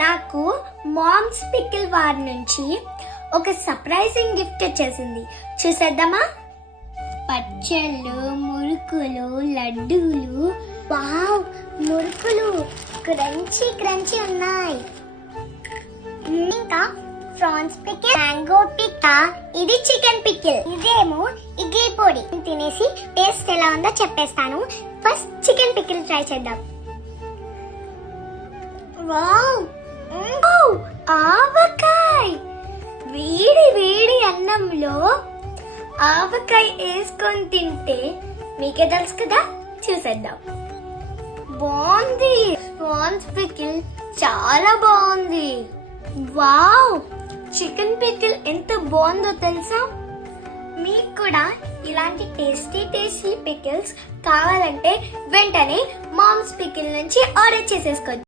నాకు moms pickle వారి నుంచి ఒక సర్ప్రైజింగ్ గిఫ్ట్ వచ్చేసింది. చూసేద్దామా? పచ్చళ్ళు, మురుకులు, లడ్డూలు. వావ్, మురుకులు క్రంచీ క్రంచీ ఉన్నాయి. ఇంకా ప్రాన్స్ పికిల్, మ్యాంగో పికిల్, ఇది చికెన్ పికిల్, ఇదేమో ఇడ్లీ పొడి. తినేసి టేస్ట్ ఎలా ఉందో చెప్పేస్తాను. ఫస్ట్ చికెన్ పికిల్ ట్రై చేద్దాం. వావ్, ఆవకాయ. వేడి వేడి అన్నంలో ఆవకాయ వేసుకొని తింటే మీకే తెలుసు కదా. చూసేద్దాం. బాగుంది. ప్రాన్స్ పికిల్ చాలా బాగుంది. వావ్, చికెన్ పికిల్ ఎంత బాగుందో తెలుసా? మీకు కూడా ఇలాంటి టేస్టీ టేస్టీ పికిల్స్ కావాలంటే వెంటనే మామ్స్ పికిల్ నుంచి ఆర్డర్ చేసేసుకోవచ్చు.